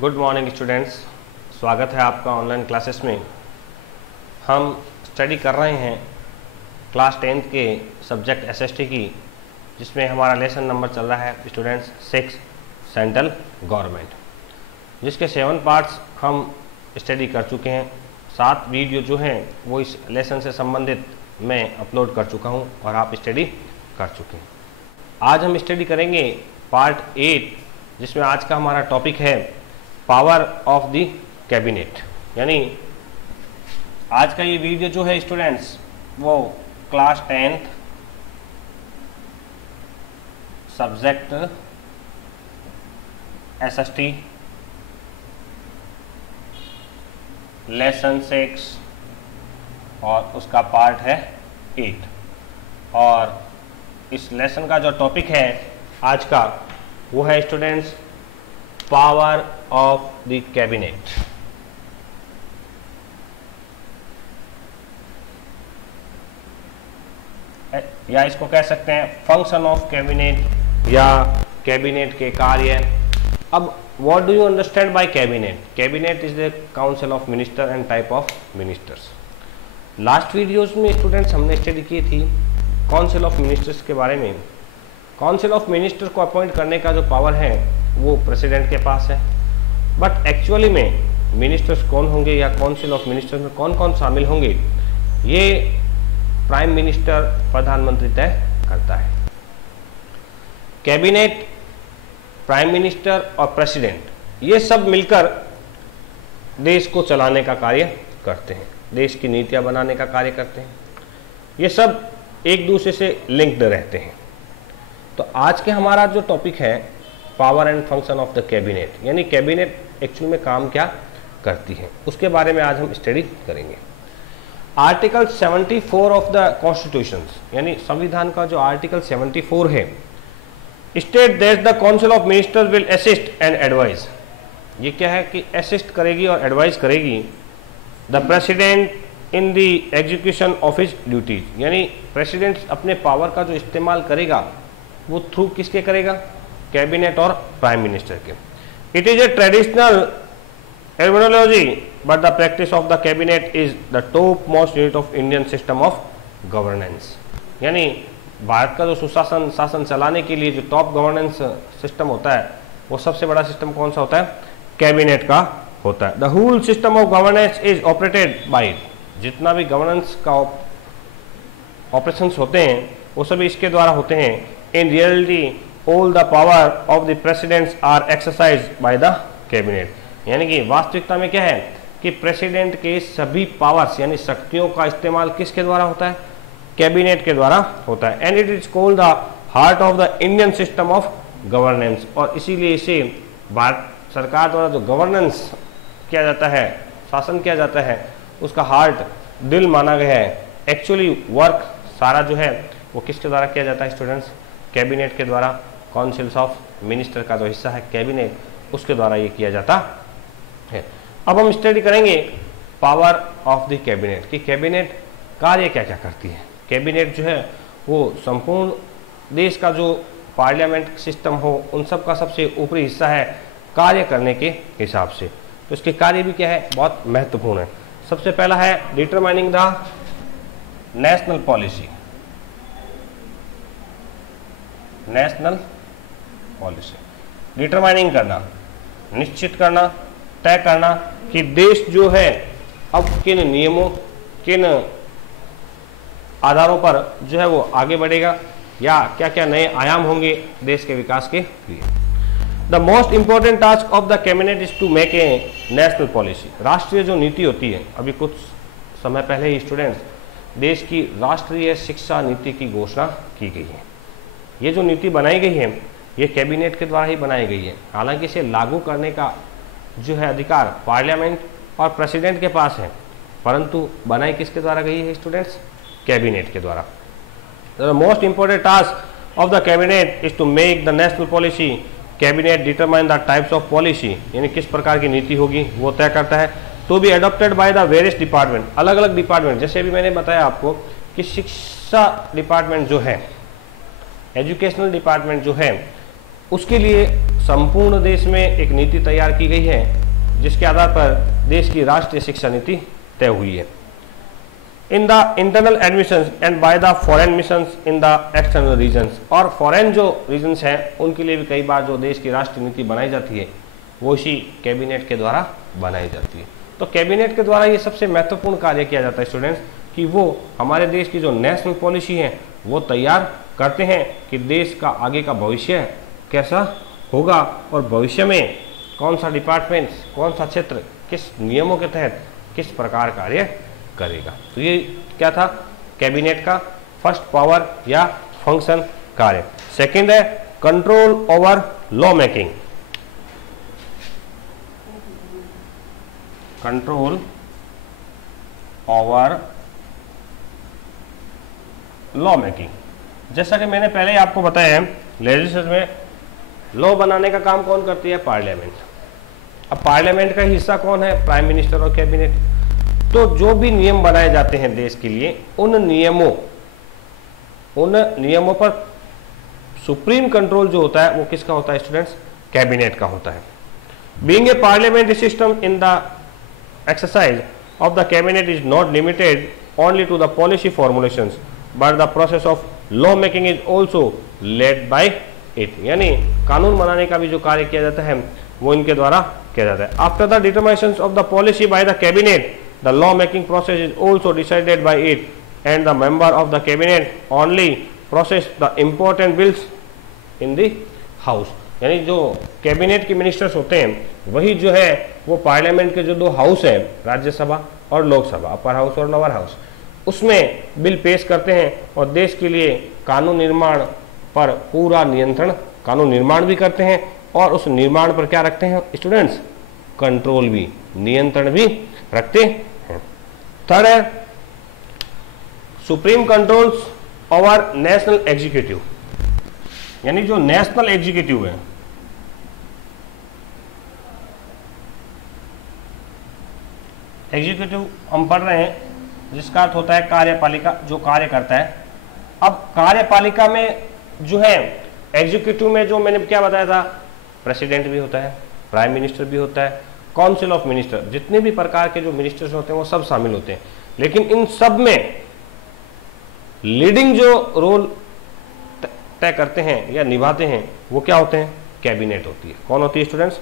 Good morning students, स्वागत है आपका ऑनलाइन क्लासेस में। हम स्टडी कर रहे हैं क्लास 10th के सब्जेक्ट एसएसटी की, जिसमें हमारा लेसन नंबर चल रहा है स्टूडेंट्स 6 सेंट्रल गवर्नमेंट, जिसके 7 पार्ट्स हम स्टडी कर चुके हैं। 7 वीडियो जो हैं वो इस लेसन से संबंधित मैं अपलोड कर चुका हूं और आप स्टडी कर चुके हैं। आज हम स्टडी करेंगे पार्ट 8, जिसमें आज का हमारा टॉपिक है पावर ऑफ द कैबिनेट। यानी आज का ये वीडियो जो है स्टूडेंट्स वो class 10th subject SST lesson 6 और उसका पार्ट है 8। और इस लेसन का जो टॉपिक है आज का वो है students power of the cabinet. या इसको कह सकते हैं फंक्शन ऑफ कैबिनेट या कैबिनेट के कार्य। अब what do you understand by cabinet? Cabinet is the council of minister and type of ministers. Last videos में स्टूडेंट्स हमने स्टडी की थी काउंसिल ऑफ मिनिस्टर्स के बारे में। काउंसिल ऑफ मिनिस्टर को अपॉइंट करने का जो पावर है वो प्रेसिडेंट के पास है, बट एक्चुअली में मिनिस्टर्स कौन होंगे या काउंसिल ऑफ मिनिस्टर्स में कौन कौन शामिल होंगे ये प्राइम मिनिस्टर प्रधानमंत्री तय करता है। कैबिनेट, प्राइम मिनिस्टर और प्रेसिडेंट ये सब मिलकर देश को चलाने का कार्य करते हैं, देश की नीतियां बनाने का कार्य करते हैं। ये सब एक दूसरे से लिंक्ड रहते हैं। तो आज के हमारा जो टॉपिक है power and function of the cabinet, यानी कैबिनेट एक्चुअल में काम क्या करती है, उसके बारे में आज हम स्टडी करेंगे। आर्टिकल 74 ऑफ द कॉन्स्टिट्यूशन, यानी संविधान का जो आर्टिकल 74 है, state that the council of ministers will assist and advise. ये क्या है कि असिस्ट करेगी और एडवाइज करेगी the president in the execution of his duties. यानी प्रेसिडेंट अपने पावर का जो इस्तेमाल करेगा वो थ्रू किसके करेगा? कैबिनेट और प्राइम मिनिस्टर के। It is a traditional terminology but the practice of the cabinet is the top most unit of Indian system of governance. यानी भारत का जो सुशासन शासन चलाने के लिए जो टॉप गवर्नेंस सिस्टम होता है वो सबसे बड़ा सिस्टम कौन सा होता है? कैबिनेट का होता है। The whole system of governance is operated by, जितना भी गवर्नेंस का ऑपरेशंस होते हैं वो सभी इसके द्वारा होते हैं। In reality all the power of the presidents are exercised by the cabinet। यानी कि वास्तविकता में क्या है कि प्रेसिडेंट के सभी पावर्स यानी शक्तियों का इस्तेमाल किसके द्वारा होता है? कैबिनेट के द्वारा होता है। And it is called the heart of the Indian system of governance. और इसीलिए इसे भारत सरकार द्वारा जो गवर्नेंस किया जाता है, शासन किया जाता है, उसका हार्ट, दिल माना गया है। एक्चुअली वर्क सारा जो है वो किसके द्वारा किया जाता है स्टूडेंट्स? कैबिनेट के द्वारा। काउंसिल्स ऑफ मिनिस्टर का जो हिस्सा है कैबिनेट, उसके द्वारा ये किया जाता है। अब हम स्टडी करेंगे पावर ऑफ द कैबिनेट कि कैबिनेट कार्य क्या क्या करती है। कैबिनेट जो है वो संपूर्ण देश का जो पार्लियामेंट सिस्टम हो उन सब का सबसे ऊपरी हिस्सा है कार्य करने के हिसाब से। तो इसके कार्य भी क्या है? बहुत महत्वपूर्ण है। सबसे पहला है determining the national policy. National policy determining करना, निश्चित करना, तय करना कि देश जो है अब किन नियमों, किन आधारों पर जो है वो आगे बढ़ेगा या क्या क्या नए आयाम होंगे देश के विकास के लिए। The most important task of the cabinet is to make a national policy. राष्ट्रीय जो नीति होती है, अभी कुछ समय पहले ही स्टूडेंट्स देश की राष्ट्रीय शिक्षा नीति की घोषणा की गई है। ये जो नीति बनाई गई है ये कैबिनेट के द्वारा ही बनाई गई है। हालांकि इसे लागू करने का जो है अधिकार पार्लियामेंट और प्रेसिडेंट के पास है, परंतु बनाई किसके द्वारा गई है स्टूडेंट्स? कैबिनेट के द्वारा। The most important task of the cabinet is to make the national policy. Cabinet determine the types of policy, यानी किस प्रकार की नीति होगी वो तय करता है। To be adopted by the various department, अलग अलग डिपार्टमेंट। जैसे अभी मैंने बताया आपको कि शिक्षा डिपार्टमेंट जो है, एजुकेशनल डिपार्टमेंट जो है, उसके लिए संपूर्ण देश में एक नीति तैयार की गई है, जिसके आधार पर देश की राष्ट्रीय शिक्षा नीति तय हुई है। In the internal admissions and by the foreign missions in the external regions, और फॉरेन जो रीजन्स हैं उनके लिए भी कई बार जो देश की राष्ट्रीय नीति बनाई जाती है वो इसी कैबिनेट के द्वारा बनाई जाती है। तो कैबिनेट के द्वारा ये सबसे महत्वपूर्ण कार्य किया जाता है स्टूडेंट्स, कि वो हमारे देश की जो नेशनल पॉलिसी है वो तैयार करते हैं कि देश का आगे का भविष्य कैसा होगा और भविष्य में कौन सा डिपार्टमेंट, कौन सा क्षेत्र किस नियमों के तहत किस प्रकार कार्य करेगा। तो ये क्या था कैबिनेट का फर्स्ट पावर या फंक्शन कार्य। सेकंड है control over law making, control over law making. जैसा कि मैंने पहले ही आपको बताया है, लेजिस्लेचर में लॉ बनाने का काम कौन करती है? पार्लियामेंट। अब पार्लियामेंट का हिस्सा कौन है? प्राइम मिनिस्टर और कैबिनेट। तो जो भी नियम बनाए जाते हैं देश के लिए, उन नियमों पर सुप्रीम कंट्रोल जो होता है वो किसका होता है स्टूडेंट्स? कैबिनेट का होता है। Being a parliamentary system in the exercise of the cabinet is not limited only to the policy formulations but the process of law making is also led by it। यानी कानून बनाने का भी जो कार्य किया जाता है वो इनके द्वारा किया जाता है। After the determinations of the policy by the cabinet, the law making process is also decided by it and the member of the cabinet only process the important bills in the house। यानी जो cabinet के ministers होते हैं वही जो है वो parliament के जो दो हाउस है, राज्यसभा और लोकसभा, अपर हाउस और लोअर हाउस, उसमें बिल पेश करते हैं और देश के लिए कानून निर्माण पर पूरा नियंत्रण, कानून निर्माण भी करते हैं और उस निर्माण पर क्या रखते हैं स्टूडेंट्स? कंट्रोल भी, नियंत्रण भी रखते हैं। थर्ड है supreme controls over national executive, यानी जो नेशनल एग्जीक्यूटिव है, एग्जीक्यूटिव हम पढ़ रहे हैं जिसका अर्थ होता है कार्यपालिका, जो कार्य करता है। अब कार्यपालिका में जो है एग्जीक्यूटिव में जो मैंने क्या बताया था, प्रेसिडेंट भी होता है, प्राइम मिनिस्टर भी होता है, काउंसिल ऑफ मिनिस्टर, जितने भी प्रकार के जो मिनिस्टर्स होते हैं वो सब शामिल होते हैं। लेकिन इन सब में लीडिंग जो रोल तय करते हैं या निभाते हैं वो क्या होते हैं? कैबिनेट होती है। कौन होती है स्टूडेंट्स?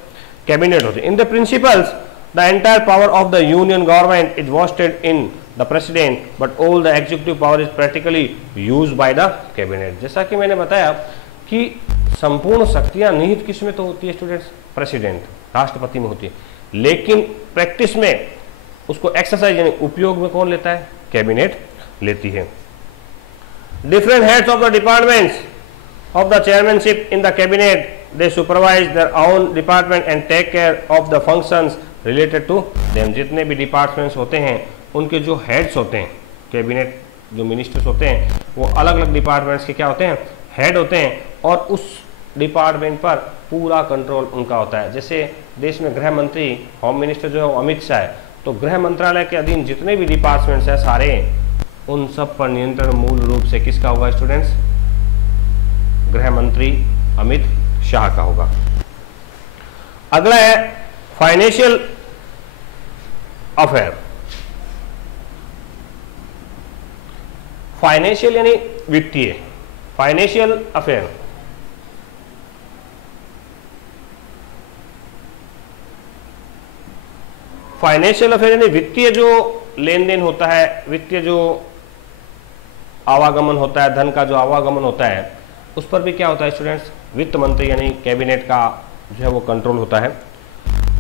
कैबिनेट होती है। In the principles the entire power of the union government is vested in the president but all the executive power is practically used by the cabinet. जैसा कि मैंने बताया कि संपूर्ण शक्तियां निहित किस में तो होती है स्टूडेंट्स? प्रेसिडेंट, राष्ट्रपति में होती है, लेकिन प्रैक्टिस में उसको एक्सरसाइज यानी उपयोग में कौन लेता है? कैबिनेट लेती है। Different heads of the departments of the chairmanship in the cabinet, they supervise their own department and take care of the functions related to them। जितने भी डिपार्टमेंट्स होते हैं उनके जो हेड्स होते हैं, कैबिनेट जो मिनिस्टर्स होते हैं वो अलग अलग डिपार्टमेंट्स के क्या होते हैं? हेड होते हैं और उस डिपार्टमेंट पर पूरा कंट्रोल उनका होता है। जैसे देश में गृह मंत्री, होम मिनिस्टर जो है वो अमित शाह है, तो गृह मंत्रालय के अधीन जितने भी डिपार्टमेंट्स हैं सारे, उन सब पर नियंत्रण मूल रूप से किसका होगा स्टूडेंट्स? गृह मंत्री अमित शाह का होगा। अगला है फाइनेंशियल अफेयर। फाइनेंशियल यानी वित्तीय, फाइनेंशियल अफेयर। फाइनेंशियल अफेयर यानी वित्तीय जो लेन देन होता है, वित्तीय जो आवागमन होता है, धन का जो आवागमन होता है, उस पर भी क्या होता है स्टूडेंट्स? वित्त मंत्री यानी कैबिनेट का जो है वो कंट्रोल होता है।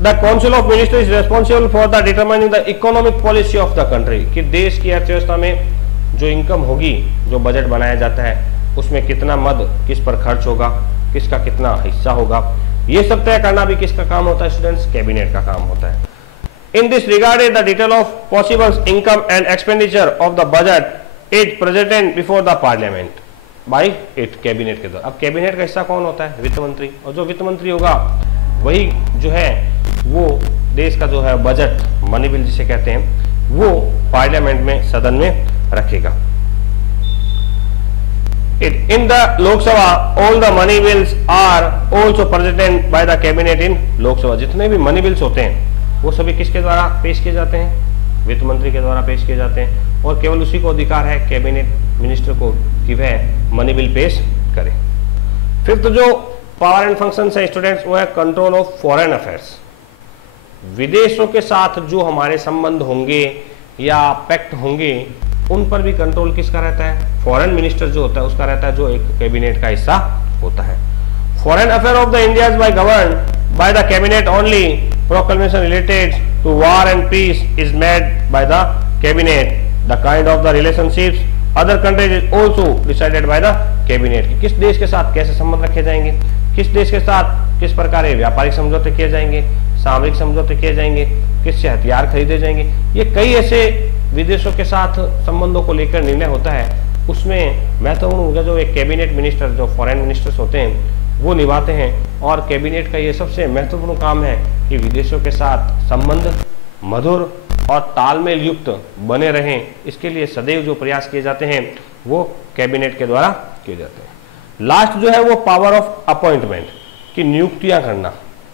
The council of minister is responsible for the determining the economic policy of the country, कि देश की अर्थव्यवस्था में जो इनकम होगी, जो बजट बनाया जाता है उसमें कितना मद किस पर खर्च होगा, किसका कितना हिस्सा होगा, ये सब तय करना भी किसका काम होता है स्टूडेंट्स? कैबिनेट का काम होता है। In this regarded the detail of possible income and expenditure of the budget is presented before the parliament by it, cabinet के द्वारा। अब कैबिनेट का हिस्सा कौन होता है? वित्त मंत्री, और जो वित्त मंत्री होगा वही जो है वो देश का जो है बजट, मनी बिल जिसे कहते हैं, वो पार्लियामेंट में, सदन में रखेगा। In the Lok Sabha, all the money bills are also presented by the cabinet in Lok Sabha. जितने भी मनी बिल्स होते हैं वो सभी किसके द्वारा पेश किए जाते हैं? वित्त मंत्री के द्वारा पेश किए जाते हैं, और केवल उसी को अधिकार है कैबिनेट मिनिस्टर को कि वह मनी बिल पेश करे। फिफ्थ जो पावर एंड फंक्शन है स्टूडेंट्स, वो है कंट्रोल ऑफ फॉरेन अफेयर्स। विदेशों के साथ जो हमारे संबंध होंगे या पैक्ट होंगे उन पर भी कंट्रोल किसका रहता है? फॉरेन मिनिस्टर जो होता है उसका रहता है, जो एक कैबिनेट का हिस्सा होता है। Foreign affair of the India is govern by the cabinet only. Proclamation related to war and peace is made by the cabinet. The kind of the relationships other countries is also decided by the cabinet. किस देश के साथ कैसे संबंध रखे जाएंगे, किस देश के साथ किस प्रकार के व्यापारिक समझौते किए जाएंगे, सामरिक समझौते किए जाएंगे, किससे हथियार खरीदे जाएंगे, ये कई ऐसे विदेशों के साथ संबंधों को लेकर निर्णय होता है। उसमें महत्वपूर्ण भूमिका जो एक कैबिनेट मिनिस्टर, जो फॉरेन मिनिस्टर्स होते हैं, वो निभाते हैं। और कैबिनेट का ये सबसे महत्वपूर्ण काम है कि विदेशों के साथ संबंध मधुर और तालमेल युक्त बने रहें। इसके लिए सदैव जो प्रयास किए जाते हैं वो कैबिनेट के द्वारा किए जाते हैं। लास्ट जो है वो पावर ऑफ अपॉइंटमेंट की नियुक्तियां करना।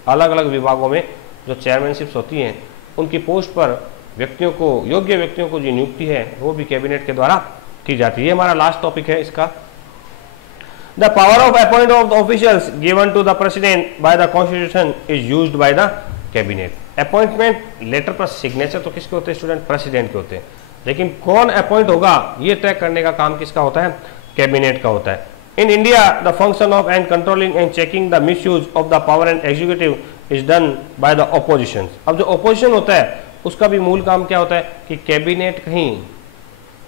अलग अलग विभागों में जो चेयरमैनशिप्स होती हैं उनकी पोस्ट पर व्यक्तियों को, योग्य व्यक्तियों को जो नियुक्ति है वो भी कैबिनेट के द्वारा की जाती है। ये हमारा लास्ट टॉपिक है इसका। The power of appoint of the officials given to the president by the constitution is used by the cabinet. Appointment letter पर सिग्नेचर तो किसके होते हैं स्टूडेंट? प्रेसिडेंट के होते हैं, लेकिन कौन अपॉइंट होगा ये तय करने का काम किसका होता है? कैबिनेट का होता है। In India the function of and controlling and checking the misuse of the power and executive is done by the opposition. अब जो ऑपोजिशन होता है उसका भी मूल काम क्या होता है कि कैबिनेट कहीं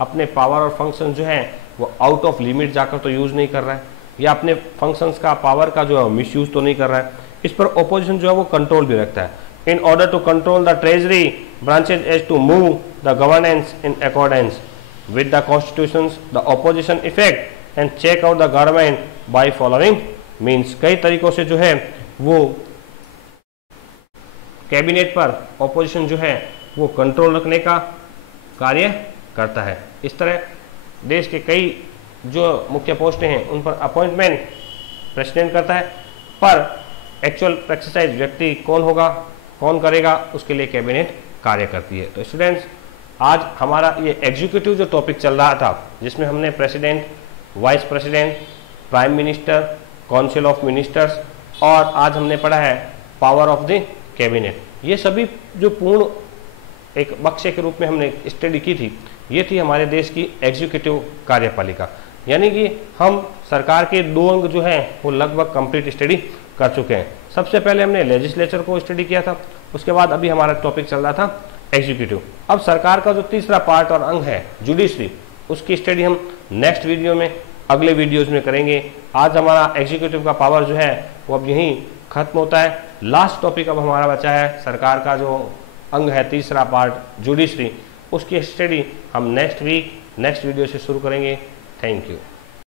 अपने पावर और फंक्शन जो है वो आउट ऑफ लिमिट जाकर तो यूज नहीं कर रहा है, या अपने फंक्शंस का, पावर का जो है मिस यूज तो नहीं कर रहा है। इस पर ऑपोजिशन जो है वो कंट्रोल भी रखता है। In order to control the treasury branches as to move the governance in accordance with the constitution, the opposition effect and check out the government by following means. कई तरीकों से जो है वो कैबिनेट पर ऑपोजिशन जो है वो कंट्रोल रखने का कार्य करता है। इस तरह देश के कई जो मुख्य पोस्टें हैं उन पर अपॉइंटमेंट प्रेसिडेंट करता है, पर एक्चुअल एक्सरसाइज व्यक्ति कौन होगा, कौन करेगा, उसके लिए कैबिनेट कार्य करती है। तो स्टूडेंट्स, आज हमारा ये एग्जीक्यूटिव जो टॉपिक चल रहा था, जिसमें हमने president, vice president, prime minister, council of ministers और आज हमने पढ़ा है पावर ऑफ द कैबिनेट, ये सभी जो पूर्ण एक बक्से के रूप में हमने स्टडी की थी, ये थी हमारे देश की एग्जीक्यूटिव कार्यपालिका। यानी कि हम सरकार के दो अंग जो हैं वो लगभग कंप्लीट स्टडी कर चुके हैं। सबसे पहले हमने लेजिस्लेचर को स्टडी किया था, उसके बाद अभी हमारा टॉपिक चल रहा था एग्जीक्यूटिव। अब सरकार का जो तीसरा पार्ट और अंग है जुडिशरी, उसकी स्टडी हम नेक्स्ट वीडियो में, अगले वीडियोज में करेंगे। आज हमारा एग्जीक्यूटिव का पावर जो है वो अब यहीं खत्म होता है। लास्ट टॉपिक अब हमारा बचा है सरकार का जो अंग है तीसरा पार्ट जुडिशरी, उसकी स्टडी हम नेक्स्ट वीक नेक्स्ट वीडियो से शुरू करेंगे। Thank you.